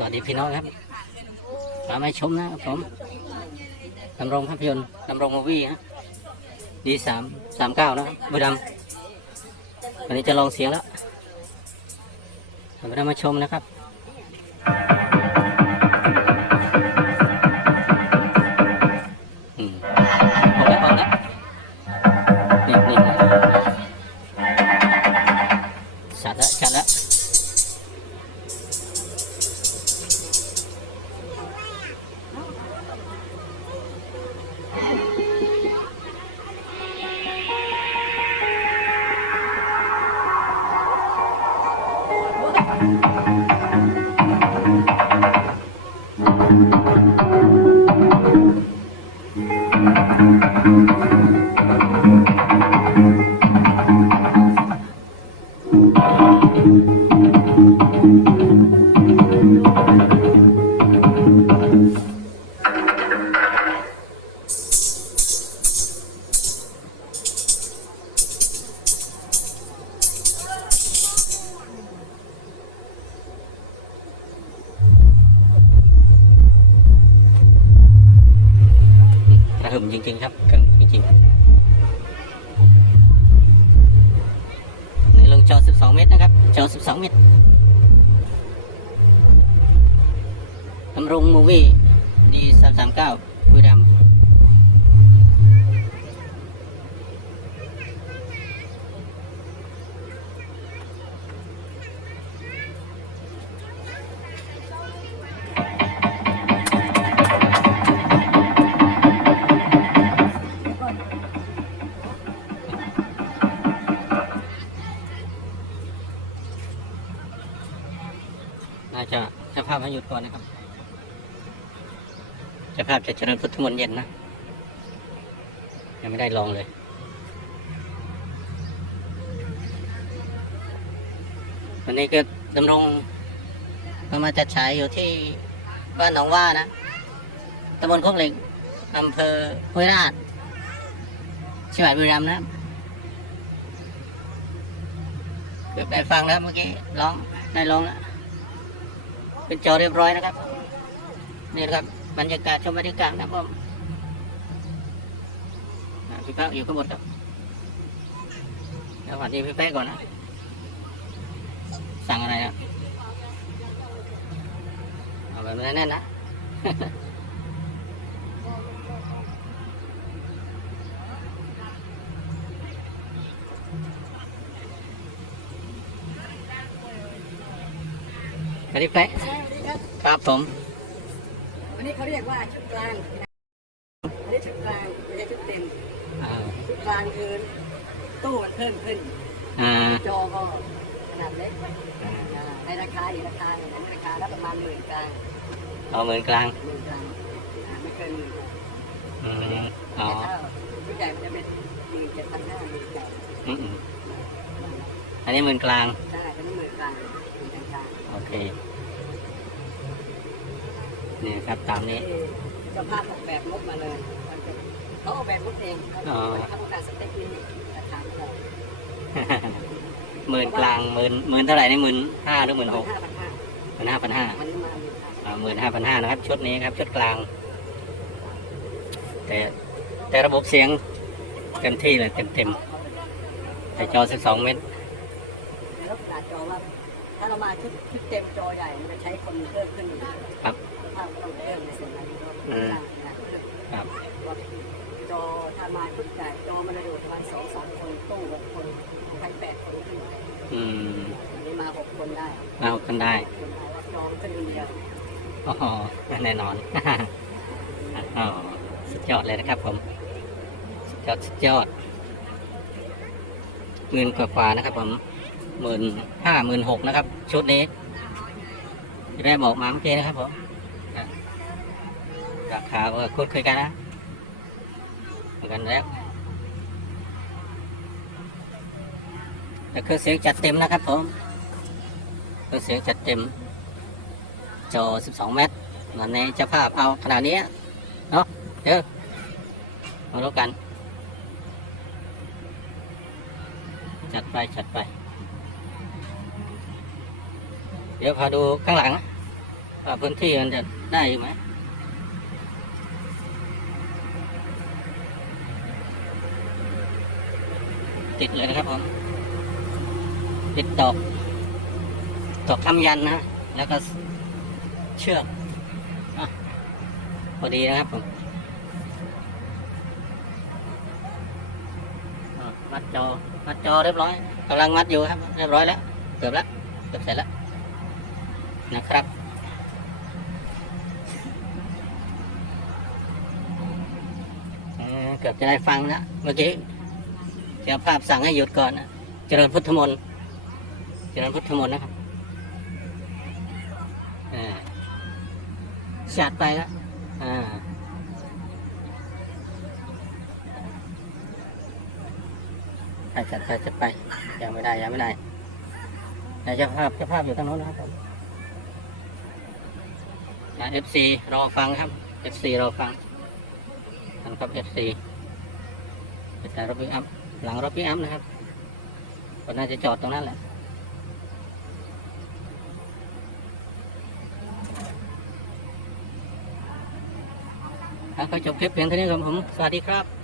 สวัสดีพี่น้องครับมาไม่ชมนะครับผมดำรงภาพยนตร์ดำรงมูวี่ฮะดีสามสามเก้านะครับบุรีรัมย์วันนี้จะลองเสียงแล้วเรามาชมนะครับ มจริง ๆ ครับกึ่มจริงๆนี่ลงจอ 12 เมตรนะครับ จอ 12 เมตรตำรงมูวี่ดี339บุรีรัมย์าจะเจะภาพให้หยุดก่อนนะครับเจะภาพจะเจริญพุทธมนต์เย็นนะ ยังไม่ได้ลองเลยวันนี้ก็ดำรงก็มาจัดฉายอยู่ที่บ้านหนองว่านะตำบลโคกเหล็กอำเภอห้วยราชจังหวัดบุรีรัมย์นะเกือบได้ฟังแล้วเมื่อกี้ร้องได้ร้องแล้ว เป็นจอเรียบร้อยนะครับ นี่นะครับบรรยากาศชมบรรยากาศนะครับพี่แป๊ะอยู่ข้างบนครับสวัสดีพี่แป๊ะก่อนนะ สั่งอะไรนะเอาแบบแน่นๆนะ สวัสดีแป๊ะครับผม วันนี้เขาเรียกว่าชุดกลางอันนี้ชุดกลางไม่ใช่ชุดเต็มอ่าชุดกลางคือตู้มันเพิ่มขึ้น อ่าจอก็ขนาดเล็กอ่าในราคาอีกราคาหนึ่งอันนี้ราคาแล้วประมาณหมื่นกลางเอาเหมือนกลางหมื่นกลางอ่าไม่เกินหมื่นอืมอ๋อแต่ถ้าชุดใหญ่มันจะเป็นหมื่นเจ็ดพันห้าหมื่นใหญ่อืมอืมอันนี้เหมือนกลาง ใช่ เคนี่ครับตามนี้ที่เจ้าภาพออกแบบงบมาเลยมันจะเขาออกแบบงบเองเขาอ๋อเขาต้องการสเต็ปนี้ราคาเท่าไหร่หมื่นกลางหมื่นหมื่นเท่าไหร่นี่หมื่นห้าหรือหมื่นหกห้าพันห้าหมื่นห้าพันห้ามันมาหมื่นห้าหมื่นห้าพันห้านะครับ ชุดนี้ครับ ชุดกลาง แต่แต่ระบบเสียงเต็มที่เลยเต็มเต็มๆแต่จอ12เมตรแล้วขนาดจอว่า ถ้าเรามาชุดชุดเต็มจอใหญ่มันจะใช้คนเพิ่มขึ้นอยู่ครับภาพก็ต้องเพิ่มในส่วนนั้นด้วยอืมนะครับว่าจอถ้ามาชุดใหญ่จอมันจะอยู่ประมาณสองสามคนตู้หกคนทั้งแปดคนขึ้นไปอืมอันนี้มาหกคนได้เอากันได้คนได้ว่าจอมันขึ้นคนเดียวอ๋อแน่นอนอ๋อสุดยอดเลยนะครับผมสุดยอดสุดยอดหมื่นกว่าๆนะครับผม หมื่นห้าหมื่นหกนะครับ ชุดนี้ที่ได้บอกมาเมื่อกี้นะครับผมราคาก็คุ้นเคยกันนะเหมือนกันแล้วแต่เครื่องเสียงจัดเต็มนะครับผมเครื่องเสียงจัดเต็ม จอ 12 เมตรวันนี้เจะภาพเอาขนาดนี้เนาะเดี๋ยวมาดูกัน จัดไป จัดไป เดี๋ยวพาดูข้างหลังนะพาว่าพื้นที่มันจะได้อยู่ไหมติดเลยนะครับผมติดตอกตอกคำยันนะแล้วก็เชือกอะพอดีนะครับผมมัดจอมัดจอเรียบร้อยกำลังมัดอยู่ครับ เรียบร้อยแล้วเกือบแล้วเกือบเสร็จแล้ว นะครับ เกือบจะได้ฟังแล้วเมื่อกี้เจ้าภาพสั่งให้หยุดก่อนนะเจริญพุทธมนต์เจริญพุทธมนต์นะครับอ่าดไปแล้วอ่าไปจัดไปจัดไปยังไม่ได้ยังไม่ได้เจ้าภาพเจ้าภาพอยู่ทางโน้นนะครับ ผมเอฟซีรอฟังครับเอฟซีรอฟังฟังครับเอฟซีแต่รถพิกอัพหลังรถพิกอัพนะครับก็น่าจะจอดตรงนั้นแหละก็จบคลิปเพียงเท่านี้ครับผม สวัสดีครับ